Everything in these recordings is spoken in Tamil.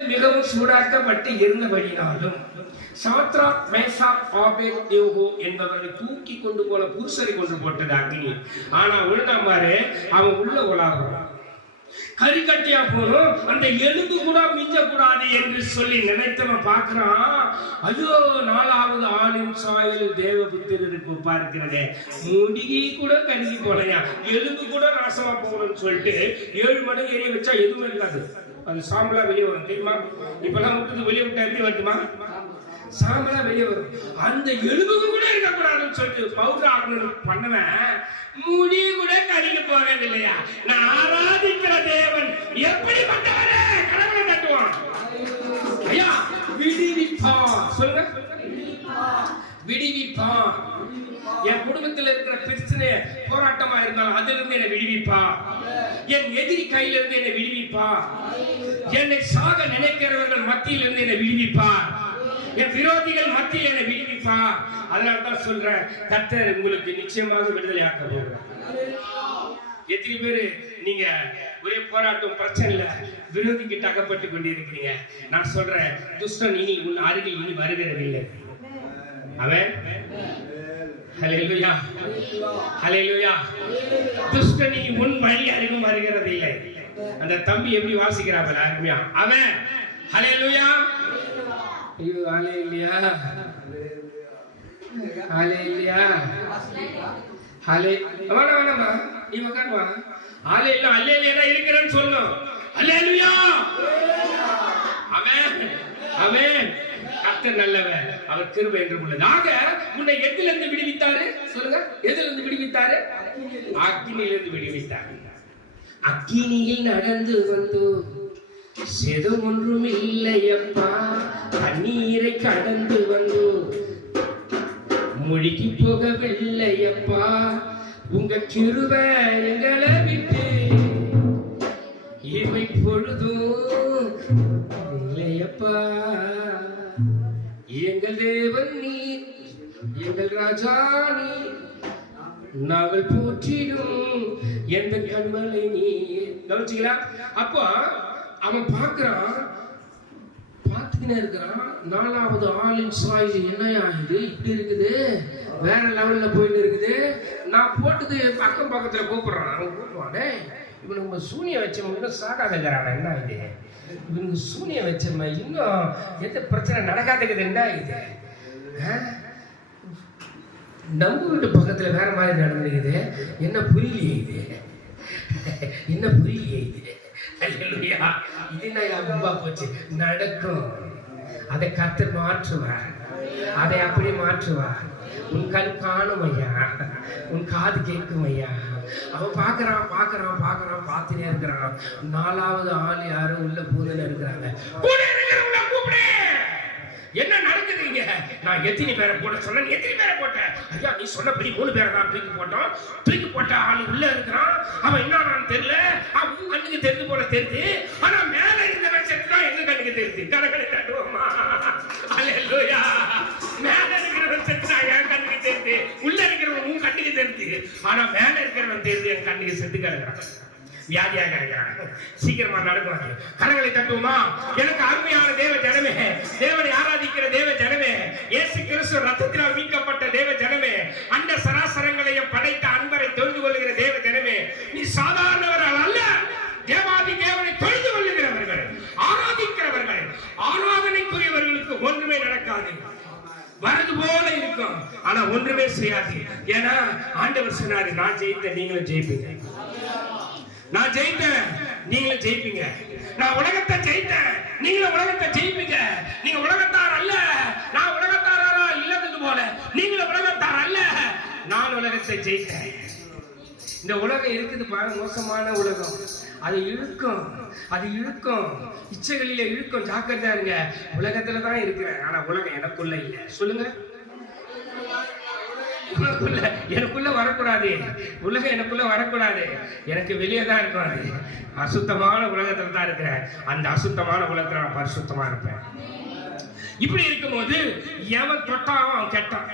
மிகவும் சூடாக்கப்பட்டு இருந்தபடினாலும் சாத்ராக் மேஷாக் ஆபேத்நேகோ என்பவர்களை தூக்கி கொண்டு போல புருஷரை கொண்டு போட்டது அக்னி. ஆனா உள்நாமாரு அவன் உள்ள உலாடுறான். கரிக்கட்டியா போனும், அந்த எலும்பு கூட மிஞ்சக்கூடாது என்று சொல்லி நினைத்தவன் பார்க்கிறான். ஐயோ, 4வது ஆளின் சாயல் தேவபுத்திரருக்கு பார்க்கிறதே, முடி கூட கருகி போலையா, எலும்பு கூட நாசமா போகணும்னு சொல்லிட்டு 7 மடங்கு எரிய வச்சா எதுவும் இருக்காது, அது சாம்பலா வெளியே வரும். தெரியுமா? இப்பெல்லாம் விட்டு வெளியே விட்டா எப்படி வருமா? சாம்பலா வெளியே வரும். அந்த எலும்புக்கு கூட இருக்கக்கூடாதுன்னு சொல்லிட்டு பவுடர் ஆகணும் பண்ணவன் முடி கூட கருகி போறது இல்லையா? நான் ஆராதிக்கிற தேவன் எப்படிப்பட்டவரே கடவுளை தட்டுவான். ஐயா, விடுவிப்பான். சொல்லுங்க, விடுவிப்பான். என் குடும்பத்தில் இருக்கிற பிரச்சனை போராட்டமா இருந்தாலும் அதிலிருந்து இருந்து என்னை விடுவிப்பா. என் எதிரி கையில இருந்து என்னை விடுவிப்பா. என்னை சாக நினைக்கிறவர்கள் மத்தியில இருந்து என்னை விடுவிப்பா. என் விரோதிகள் மத்தியில் என்னை விடுவிப்பா. அதனால தான் சொல்றேன், கர்த்தர் உங்களுக்கு நிச்சயமாக விடுதலை ஆக்க போகிறார். எத்தனை பேரு நீங்க ஒரே போராட்டம் பிரச்சனைல விரோதி கிட்ட அகப்பட்டு கொண்டிருக்கிறீங்க? நான் சொல்றேன், துஷ்டன் இனி உன் அருகில் இனி வருகிறதில்லை. அவன் ஹல்லேலூயா, ஹல்லேலூயா. துஷ்டன் இனி உன் வழி அருகும் வருகிறதில்லை. அந்த தம்பி எப்படி வாசிக்கிறாங்க அருமையா. அவன் ஹல்லேலூயா. ஐயோ, ஹல்லேலூயா, ஹல்லேலூயா, ஹல்லே. வேணாமா, நீ உட்காருமா. ஹல்லேலூயா, ஹல்லேலூயா இருக்கிறேன்னு சொல்லணும். ஹல்லேலூயா. ஆமென், ஆமென். கர்த்தர் நல்லவர், அவர் கிருபை என்றும் உள்ளது. ஆக உன்னை எதிலிருந்து விடுவித்தாரு? சொல்லுங்க, எதிலிருந்து விடுவித்தாரு? அக்கினியிலிருந்து விடுவித்தார். அக்கினியில் நடந்து வந்து சேதம் ஒன்றும் இல்லையப்பா, தண்ணீரை கடந்து வந்து முழுகி போகவில்லையப்பா, உங்க கிருபை எங்களை விட்டு இவை பொழுதும் இல்லையப்பா. எங்கள் தேவன் நீர், எங்கள் ராஜா நீர், நாங்கள் போற்றிடும் எந்த கண்மலை நீர். கவனிச்சீங்களா? அப்போ அவன் பார்க்கிறான், பார்த்துக்கினே இருக்கிறான். 4வது ஆளின் சாயல் என்னையா இது இப்படி இருக்குது, வேற லெவல்ல போயிட்டு இருக்குது. நான் போட்டது பக்கம் பக்கத்துல கூப்பிடுறான். அவன் கூப்பிடுவானே, இவனுக்கு சூனியம் வச்சவங்க இன்னும் சாகாதங்கிறான். என்ன இது, இவனுக்கு சூனியம் வச்சவங்க இன்னும் எந்த பிரச்சனை நடக்காதுக்குது. என்ன இது, நம்ம வீட்டு பக்கத்துல வேற மாதிரி நடந்துக்குது. என்ன புரியலையே இது, என்ன புரியலையே இது. அல்லேலூயா. இது என்ன போச்சு, நடக்கும். அதை கர்த்தர் மாற்றுவார், அதை அப்படி மாற்றுவார். உன் கண் காணும் ஐயா, உன் காது கேட்கும் ஐயா. அவன் பார்க்கறான் பார்க்கறான் பார்க்கறான் பார்த்துட்டே இருக்கிறான். 4வது ஆள் யாரும் உள்ள பூதல இருக்கிறாங்க. என்ன நடக்குதுங்க? நான் எத்தனை பேரை போட சொன்னேன், எத்தனை பேரை போட்டேன்? ஐயா, நீ சொன்னபடி 3 பேரை தான் தூக்கி போட்டோம். தூக்கி போட்ட ஆள் உள்ள இருக்கிறான். அவன் என்னன்னு தெரியல. அவன் கண்ணுக்கு தெரிந்து போல தெரியுது. ஆனா மேல இருந்த வருஷத்துக்கு தான் எங்க கண்ணுக்கு தெரியுது. கடற்கரை தட்டுவோமா? அல்லேலூயா. மேல இருக்கிற வருஷத்துக்கு தான் என் கண்ணுக்கு தெரியுது. உள்ள இருக்கிறவன் உன் கண்ணுக்கு தெரியுது. ஆனா மேல இருக்கிறவன் தெரியுது, என் கண்ணுக்கு செத்து கிடக்குறான், வியாதியாக இருக்கிறாங்க. சீக்கிரமா நடக்கும். கரங்களை தட்டுவோமா? எனக்கு அருமையான தேவ ஜனமே, தேவனை ஆராதிக்கிற தேவ ஜனமே, இயேசு கிறிஸ்து ரத்தத்தினால் மீட்கப்பட்ட தேவ ஜனமே, அந்த சராசரங்களையும் படைத்த அன்பரை தொழுது கொள்ளுகிற தேவ ஜனமே, நீ சாதாரணவர்கள் அல்ல, தேவாதி தேவனை தொழுது கொள்ளுகிறவர்கள், ஆராதிக்கிறவர்கள். ஆராதனைக்குரியவர்களுக்கு ஒன்றுமே நடக்காது, வரது போல இருக்கும், ஆனா ஒன்றுமே செய்யாது. ஏன்னா ஆண்டவர் சொன்னாரு, நான் ஜெயித்த நீங்களும் ஜெயிப்பீங்க. நான் ஜெயித்தேன், நீங்களும் ஜெயிப்பீங்க. நான் உலகத்தை ஜெயித்தேன், நீங்களும் உலகத்தை ஜெயிப்பீங்க. நீங்க உலகத்தார் அல்ல, நான் உலகத்தாரா இல்லது போல நீங்களும் உலகத்தார் அல்ல, நான் உலகத்தை ஜெயித்தேன். இந்த உலகம் இருக்குது பாருங்க, மோசமான உலகம். அது இழுக்கும், அது இழுக்கும், இச்சைகளில இழுக்கும். ஜாக்கிரதையா இருங்க. உலகத்துல தான் இருக்கிறேன், ஆனா உலகம் எனக்குள்ள இல்லை. சொல்லுங்க, எனக்குள்ள வரக்கூடாது, உலகம் எனக்குள்ள வரக்கூடாது, எனக்கு வெளியே தான் இருக்கும். அசுத்தமான உலகத்துல தான் இருக்கிறேன், அந்த அசுத்தமான உலகத்துல நான் பரிசுத்தமா இருப்பேன். இப்படி இருக்கும்போது எவன் தொட்டான் அவன் கெட்டான்.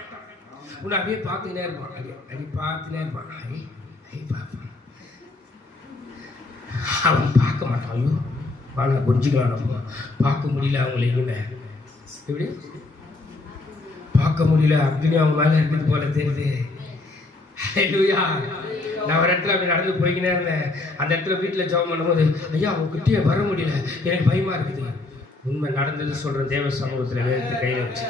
உன்னை அப்படியே பார்த்துக்கினே இருப்பான், அப்படி பார்த்துனே இருப்பான். பார்ப்பான், அவன் பார்க்க மாட்டான். ஐயோ வாங்க புரிஞ்சுக்கலாம். நம்ம பார்க்க முடியல அவங்கள, இனிமே எப்படி பார்க்க முடியல, அக்னி அவங்க மேலே இருக்குது போல தெரியுது. ஹல்லேலூயா. நான் ஒரு இடத்துல அப்படி நடந்து போய்கினே இருந்தேன். அந்த இடத்துல வீட்டில் ஜெபம் பண்ணும்போது, ஐயா அவங்ககிட்டயே வர முடியல, எனக்கு பயமா இருக்குது. உண்மை நடந்தது சொல்கிறேன், தேவ சமூகத்தில் வேறு கையில் வச்சு.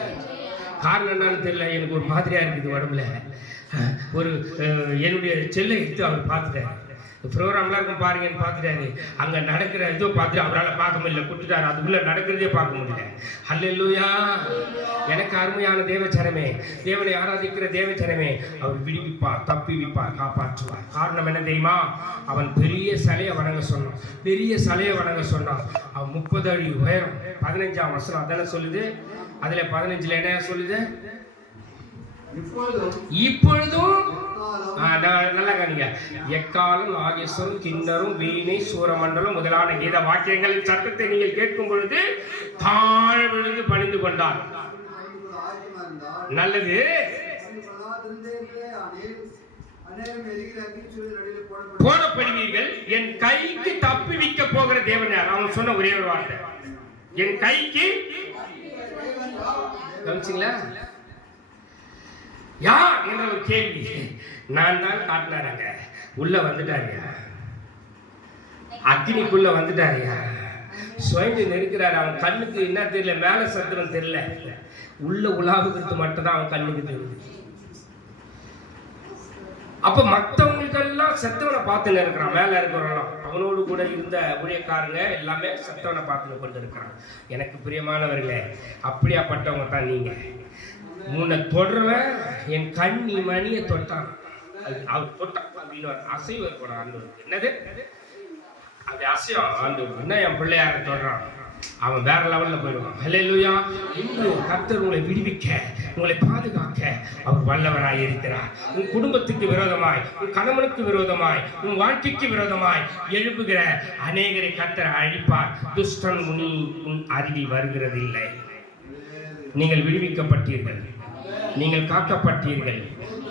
காரணம் என்னன்னு தெரியல, எனக்கு ஒரு மாதிரியாக இருக்குது உடம்புல. ஒரு என்னுடைய செல்லை எடுத்து அவர் பார்த்துட்டாரு. ப்ரோக்ராம்லாம் இருக்கும் பாருங்கன்னு பார்த்துட்டாரு. அங்கே நடக்கிற இதோ பார்த்துட்டு அவரால் பார்க்க முடியல, கொடுத்துட்டாரு. அதுக்குள்ளே நடக்கிறதே பார்க்க முடியல. ஹல்லேலூயா. எனக்கு அருமையான தேவச்சனமே, தேவனை ஆராதிக்கிற தேவச்சனமே, அவர் விடுவிப்பார், தப்பி விப்பார், காப்பாற்றுவார். காரணம் என்ன தெரியுமா? அவன் பெரிய சிலையை வணங்க சொன்னான். பெரிய சிலையை வணங்க சொன்னான். அவன் 30 அடி உயரம். 15ஆம் வசனம் அதான சொல்லுது. அதில் 15ல் என்ன சொல்லுது? இப்பொழுதும் நல்லா கணிங்க. எக்காலம், நாகேஸ்வரம், கிண்ணரும், வீணை, சூரமண்டலம் முதலான கீத வாக்கியங்களின் சட்டத்தை நீங்கள் கேட்கும் பொழுது தாழ் விழுந்து பணிந்து கொண்டார். நல்லது. போடப்படுவீர்கள். என் கைக்கு தப்பி வைக்க போகிற தேவன் யார்? அவன் சொன்ன ஒரே ஒரு வார்த்தை, என் கைக்கு. கவனிச்சிங்களா? யார் என்ற ஒரு கேள்வி. நான் தான் காட்டினாருங்க. உள்ள வந்துட்டாரியா, அக்னிக்குள்ள வந்துட்டாரியா, சுயந்து நெருக்கிறாரு. அவன் கண்ணுக்கு என்ன தெரியல, மேல சத்துரம் தெரியல, உள்ள உலாவுகிறது மட்டும் தான் அவன் கண்ணுக்கு தெரியுது. அப்ப மற்றவங்களுக்கெல்லாம் செத்தவனை பார்த்துன்னு இருக்கிறான். மேல இருக்கிறவன் அவனோடு கூட இருந்த ஊழியக்காரங்க எல்லாமே செத்தவனை பார்த்துன்னு கொண்டு இருக்கிறான். எனக்கு பிரியமானவர்களே, அப்படியாப்பட்டவங்க தான் நீங்க. முன்ன தொடர்வன் என் கண்ணி மணியை தொட்டான். அவர் தொட்டான் அப்படின்னு அசைவு இருக்கணும். ஆண்டு என்னது அது அசைவம். ஆண்டு என்ன என் பிள்ளையார தொடறான், அவன் வேற லெவல்ல போயிடுவான். ஹல்லேலூயா. இன்று கர்த்தர் உங்களை விடுவிக்க, உங்களை பாதுகாக்க அவர் வல்லவராய் இருக்கிறார். உன் குடும்பத்துக்கு விரோதமாய், உன் கணவனுக்கு விரோதமாய், உன் வாழ்க்கைக்கு விரோதமாய் எழுப்புகிற அநேகரை கர்த்தர் அழிப்பார். துஷ்டன் முனி உன் அருகில் வருகிறது இல்லை. நீங்கள் விடுவிக்கப்பட்டீர்கள், நீங்கள் காக்கப்பட்டீர்கள்.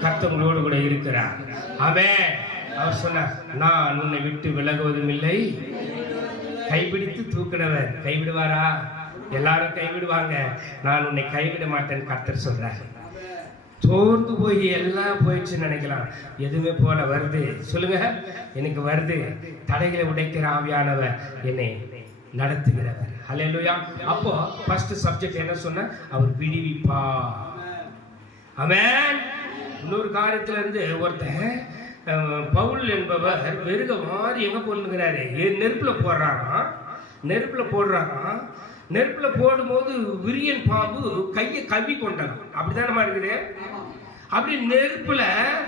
கர்த்தர் உங்களோடு கூட இருக்கிறார். அவன் அவர் சொன்னார், நான் உன்னை விட்டு விலகுவதும் இல்லை. கைப்பிடித்து தூக்கினவர் கைவிடுவாரா? எல்லாரும் கைவிடுவாங்க, நான் உன்னை கைவிட மாட்டேன் கர்த்தர் சொல்றார். தோர்ந்து போய் எல்லாம் போயிடுச்சுன்னு நினைக்கலாம். எதுவுமே போல வருது. சொல்லுங்க, எனக்கு வருது. தடைகளை உடைக்கிற ஆவியானவர் என்னை நடத்துகிறவர். ஹல்லேலூயா. அப்போ ஃபர்ஸ்ட் சப்ஜெக்ட் என்ன சொன்ன? அவர் விடுவிப்பா. ஆமென். இன்னொரு காரியத்துல இருந்து ஒருத்தன் பவுல் என்பவர் வெறுக மாறி எங்க போடுங்கிறாரு, நெருப்புல போடுறாராம். நெருப்புல போடுறாராம். நெருப்புல போடும்போது விரியன் பாம்பு கையை கவ்வி கொண்டான். அப்படித்தானமா இருக்குது. அப்படி நெருப்புல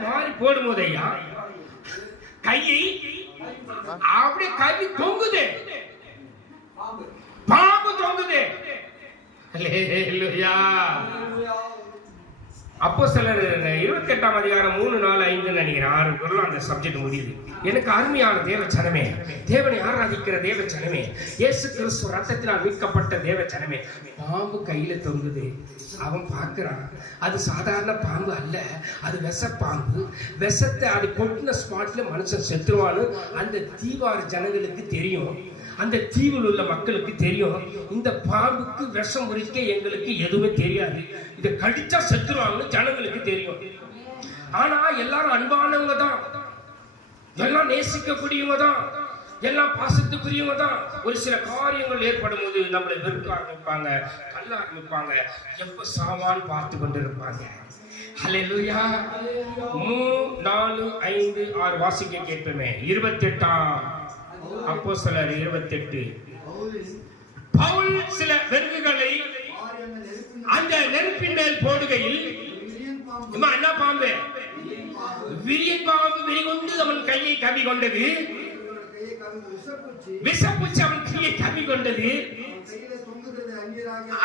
மாறி போடும்போது ஐயா கையை அப்படியே கவ்வி தொங்குது, பாம்பு தொங்குது. ஹல்லேலூயா. அப்போஸ்தலர் 28ஆம் அதிகாரம் 3, 4, 5 நினைக்கிறேன் 6 குறள் அந்த சப்ஜெக்ட் முடியுது. எனக்கு அருமையான தேவச்சனமே, தேவனை ஆராதிக்கிற தேவச்சனமே, இயேசு கிறிஸ்து ரத்தத்தினால் மீட்கப்பட்ட தேவச்சனமே, பாம்பு கையில தொங்குது. அவன் பார்க்கிறான், அது சாதாரண பாம்பு அல்ல, அது விஷப்பாம்பு. விஷத்தை அது கொட்டின ஸ்பாட்ல மனுஷன் செத்துருவான்னு அந்த தீவார ஜனங்களுக்கு தெரியும், அந்த தீவில் உள்ள மக்களுக்கு தெரியும். இந்த பாம்புக்கு விஷம் உரிக்க எங்களுக்கு எதுவுமே தெரியாது, இதை கடிச்சா செத்துருவாங்கன்னு ஜனங்களுக்கு தெரியும். ஆனா எல்லாரும் அன்பானவங்க தான், எல்லாம் நேசிக்கக்கூடியவங்க தான், எல்லாம் பாசத்துக்குரியவங்க தான். ஒரு சில காரியங்கள் ஏற்படும் போது நம்மளை வெறுக்க ஆரம்பிப்பாங்க, தள்ள ஆரம்பிப்பாங்க, எப்ப சாவான்னு பார்த்து கொண்டு இருப்பாங்க. ஹல்லேலூயா. 3, 4, 5, 6 வாசிக்க கேட்போமே. 28ஆம் அப்போஸ்தலர் 28. பவுல் சில வெறுகுகளை அந்த நெருப்பின் மேல் போடுகையில் என்ன பாம்பு? விரியன் பாம்பு வெளிகொண்டு அவன் கையை கவி கொண்டது. விஷப்பூச்சி அவன் கையை கவி கொண்டது.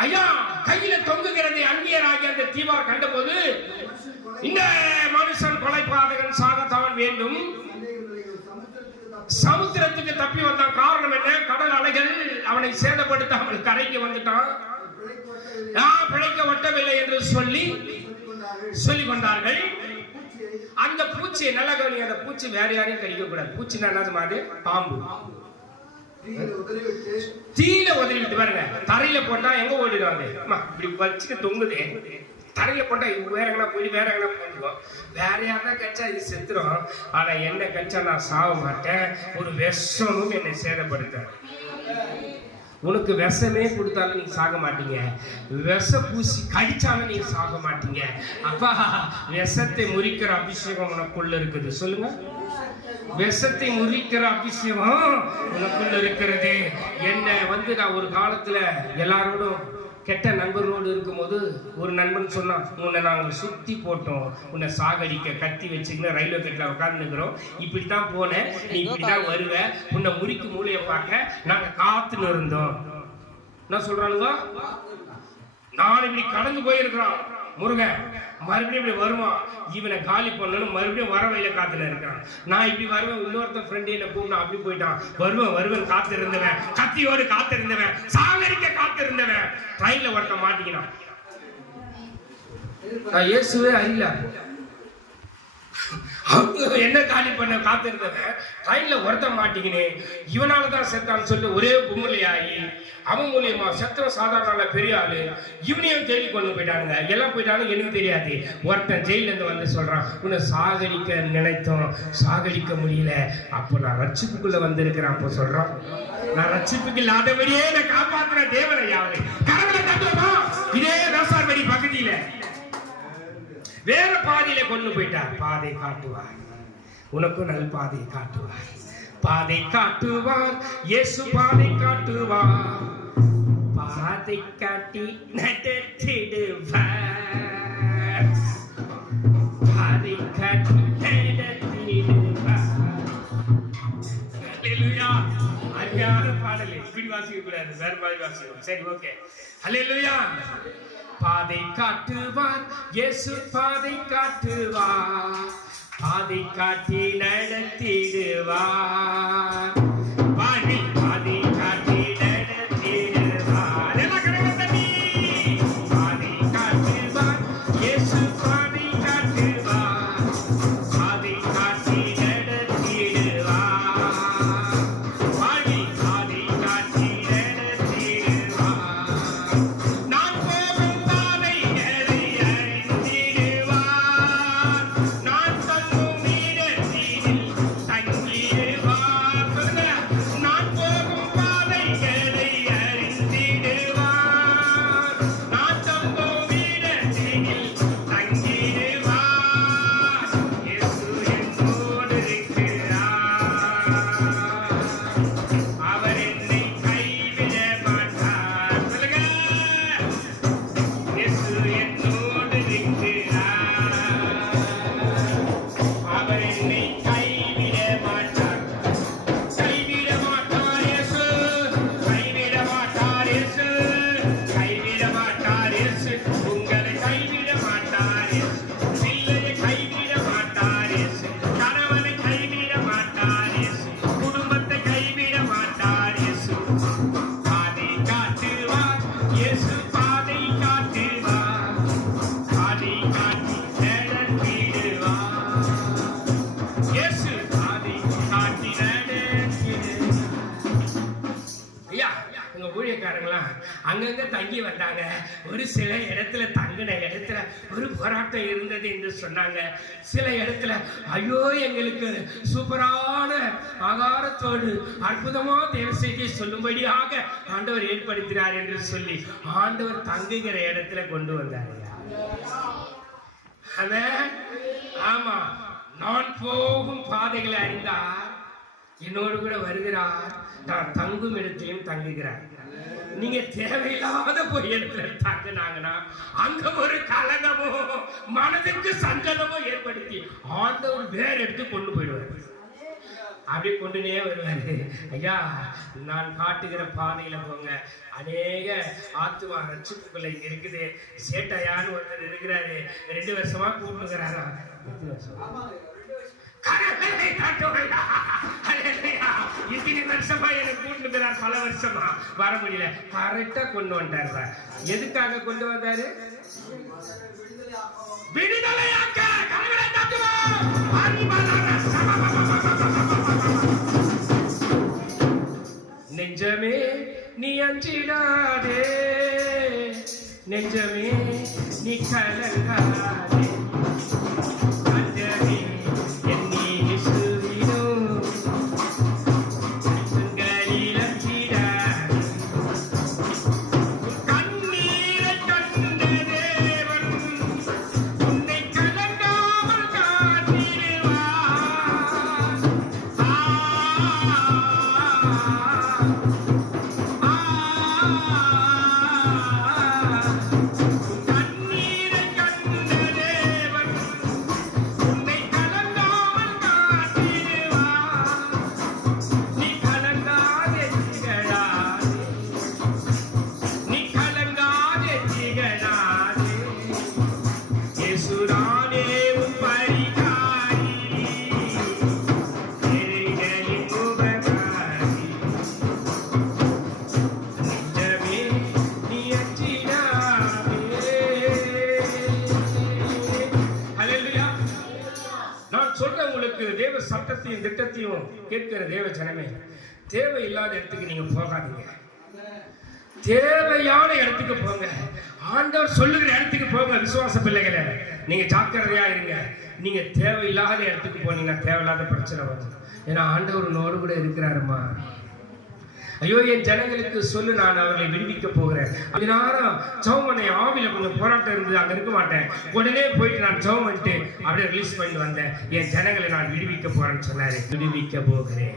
ஐயா கையில தொங்குகிறது அந்நியராகி அந்த தீவார் கண்டபோது, இந்த மனுஷன் கொலைபாதகன் சாகத்தான் வேண்டும். சமுத்திரத்துக்கு தப்பி வந்தான். காரணம் என்ன? கடல் அலைகள் அவனை சேதப்படுத்தாமல் கரைக்கு வந்துட்டான். பிழைக்க ஒட்டவில்லை என்று சொல்லிக் கொண்டார்கள். அந்த பூச்சி நல்ல கவனி, அந்த பூச்சி வேற யாரையும் கடிக்க கூடாது. பூச்சி என்னது? பாம்பு. தீயில உதறி விட்டு பாருங்க. தரையில போட்டா எங்க ஓடிடுவாங்க? இப்படி வச்சுட்டு தொங்குது. தரையில போட்டா வேற எங்கன்னா போய் வேற எங்கன்னா போயிடுவோம். வேற யாருன்னா கச்சா இது செத்துரும். ஆனா என்ன கச்சா நான் சாக மாட்டேன். ஒரு விஷமும் என்னை சேதப்படுத்தாது. உனக்கு விஷமே கொடுத்தாலும் நீங்க சாக மாட்டீங்க. விஷ பூசி கடிச்சாலும் நீங்க சாக மாட்டீங்க. அப்பா, விஷத்தை முறிக்கிற அபிஷேகம் உனக்குள்ள இருக்குது. சொல்லுங்க. விஷத்தை முறிக்கிற அபிஷேகம் உனக்குள்ள இருக்கிறது. என்ன நான் ஒரு காலத்துல எல்லாரோடும் கெட்ட நண்பர்களோடு இருக்கும்போது ஒரு நண்பன் சொன்னான், உன்னை நாங்கள் சுத்தி போட்டோம், உன்னை சாகடிக்க கத்தி வச்சுக்கின்னு ரயில்வே கேட்ல உட்கார்ந்து இருக்கிறோம், இப்படித்தான் போனேன், நீ இப்படிதான் வருவ, உன்னை முறிக்கு மூலையை பார்க்க நாங்க காத்துன்னு இருந்தோம். என்ன சொல்றானுங்க? நான் இப்படி கடந்து போயிருக்கிறோம் முருகன், மறுபடியும் இப்படி வருவான், இவனை காலி பண்ணணும், மறுபடியும் வர வழியில காத்துல இருக்கான். நான் இப்படி வருவேன், இன்னொருத்த ஃப்ரெண்டு என்ன கூப்பிட்டு அப்படி போயிட்டான். வருவேன் காத்து இருந்தவன், கத்தியோடு காத்து இருந்தவன், சாகரிக்க காத்து இருந்தவன் ட்ரெயின்ல ஒருத்த மாட்டிக்கினான். நான் இயேசுவே அறியல. என்ன காலி பண்ண காத்திருந்தவன் ட்ரெயின்ல ஒருத்த மாட்டிக்கினேன். இவனாலதான் செத்தான்னு சொல்லிட்டு ஒரே கும்பலையாகி அவன் மூலியமா செத்தவன் சாதாரண பெரிய ஆளு, இவனையும் ஜெயிலுக்கு கொண்டு போயிட்டானுங்க. எல்லாம் போயிட்டாலும் எனக்கு தெரியாது. ஒருத்தன் ஜெயில இருந்து வந்து சொல்றான், உன்னை சாகடிக்க நினைத்தோம், சாகடிக்க முடியல. அப்போ நான் ரட்சிப்புக்குள்ள வந்திருக்கிறேன். அப்போ சொல்றான், நான் ரட்சிப்புக்கு இல்லாதபடியே நான் காப்பாற்றுற தேவனை யாரு? கடவுளை காட்டுவோமா? இதே ரோசார்படி பகுதியில வேற பாதையில கொண்டு போயிட்டார். பாதை காட்டுவார், உனக்கும் நல் பாதை காட்டுவார். பாதை காட்டுவார், இயேசு பாதை காட்டுவார். பாதை காட்டி நடத்திடுவார். பாதை காட்டி நடத்திடுவார். ஹல்லேலூயா. அருமையான பாடல். இப்படி வாசிக்க கூடாது, வேற மாதிரி வாசிக்கணும். சரி, ஓகே. ஹல்லேலூயா. பாதை காட்டுவார், இயேசு பாதை காட்டுவார். பாதை காட்டி நடத்திடுவார். பாதை காட்டி நடத்திடுவார். பாதை காட்டுவார், இயேசு பாதை காட்டுவார். பாதை காட்டி நடத்திடுவார். பாதை காட்டி நடத்திடுவார். நான் போகும் பாதைகளை அறிந்திடுவார். நான் தங்கும் இடத்தில் தங்கிடுவார். சொல்லுங்க. நான் போகும் பாதைகளை அறிந்திடுவார். நான் தங்கும் இடத்தில் தங்கிடுவார். இயேசு என்னோடு இருக்கிறார். அவர் என்னை கைவிட மாட்டார். சொல்லுங்க. இயேசு என்னோடு இருக்கிறார். அவர் என்னை கைவிட மாட்டார். கைவிட மாட்டார் இயேசு. கைவிட மாட்டார் இயேசு. கைவிட மாட்டார் இயேசு. உங்களை கைவிட மாட்டார் இயேசு. பிள்ளையை கைவிட மாட்டார் இயேசு. கணவனை கைவிட மாட்டார் இயேசு. குடும்பத்தை கைவிட மாட்டார் இயேசு. பாதை காட்டுவார், இயேசு பாதை காட்டுவார். பாதை காட்டி நடத்திடுவார். இயேசு பாதை காட்டி நடத்திடுவார். ஐயா, உங்க ஊழியக்காரங்களா அங்கங்க தங்கி வந்தாங்க. ஒரு சில இடத்துல தங்கின இடத்துல ஒரு போராட்டம் இருந்தது என்று சொன்னாங்க. சில இடத்துல ஐயோ எங்களுக்கு சூப்பரான ஆகாரத்தோடு அற்புதமா தேவ செய்தியை சொல்லும்படியாக ஆண்டவர் ஏற்படுத்தினார் என்று சொல்லி ஆண்டவர் தங்குகிற இடத்துல கொண்டு வந்தார். ஆமா, நான் போகும் பாதைகளை அறிந்தார், என்னோடு கூட வருகிறார், நான் தங்கும் இடத்திலும் தங்குகிறார். நீங்க தேவையில்லாத போய் இடத்துல தங்கினாங்கன்னா அங்க ஒரு கலங்கமோ மனதுக்கு சங்கடமோ ஏற்படுத்தி ஆண்டவர் வேற எடுத்து கொண்டு போயிடுவார். அப்படி கொண்டுனே வருவாரு. ஐயா, நான் காட்டுகிற பாதையில போங்க, அநேக ஆத்துமா ரட்சிப்புக்குள்ள இங்க இருக்குது. சேட்டையான்னு ஒருத்தர் இருக்கிறாரு, 2 வருஷமா கூப்பிட்டுக்கிறாரா? 2 வருஷமா இத்தனை வருஷமா எனக்கு கூட்டுக்கிறார், பல வருஷமா வர முடியல. கரெக்டா கொண்டு வந்தாரு. எதுக்காக கொண்டு வந்தாரு? விடுதலையாக்க. நெஞ்சமே நீ அஞ்சிடாதே, நெஞ்சமே நீ கலங்காதே, அஞ்சமே என் இயேசுவினும் கண்களில் அஞ்சிடாதே. கண்ணீரைக் கண்ட தேவன் உன்னை கலங்காமல் காத்திடுவார். கண்ணீரைக் கண்ட தேவன் உன்னை கலங்காமல் காத்திடுவார். நீ கலங்காதே திகழாதே, நீ கலங்காதே திகழாதே, இயேசுதானே உன் பரிகாரி, ஏழைகளின் உபகாரி. நெஞ்சமே நீ அஞ்சிடாதே. ஹல்லேலூயா. நான் சொல்ற உங்களுக்கு தேவ சட்டத்தையும் திட்டத்தையும் கேட்கிற தேவ ஜனமே, தேவையில்லாத இடத்துக்கு நீங்க போகாதீங்க, தேவையான இடத்துக்கு போங்க. ஆண்டவர் சொல்லுகிற இடத்துக்கு போங்க. விசுவாச பிள்ளைகளை நீங்க ஜாக்கிரதையா இருங்க. நீங்க தேவையில்லாத இடத்துக்கு போனீங்கன்னா தேவையில்லாத பிரச்சனை வரும். ஏன்னா ஆண்டவர் உன்னோடு கூட இருக்கிறாருமா. ஐயோ என் ஜனங்களுக்கு சொல்லு, நான் அவர்களை விடுவிக்க போகிறேன். அது நேரம் ஜெபம் பண்ண ஆவியில கொஞ்சம் போராட்டம் இருந்தது, அங்க இருக்க மாட்டேன். உடனே போயிட்டு நான் ஜெபம் பண்ணிட்டு அப்படியே ரிலீஸ் பண்ணிட்டு வந்தேன். என் ஜனங்களை நான் விடுவிக்க போறேன்னு சொன்னாரு. விடுவிக்க போகிறேன்.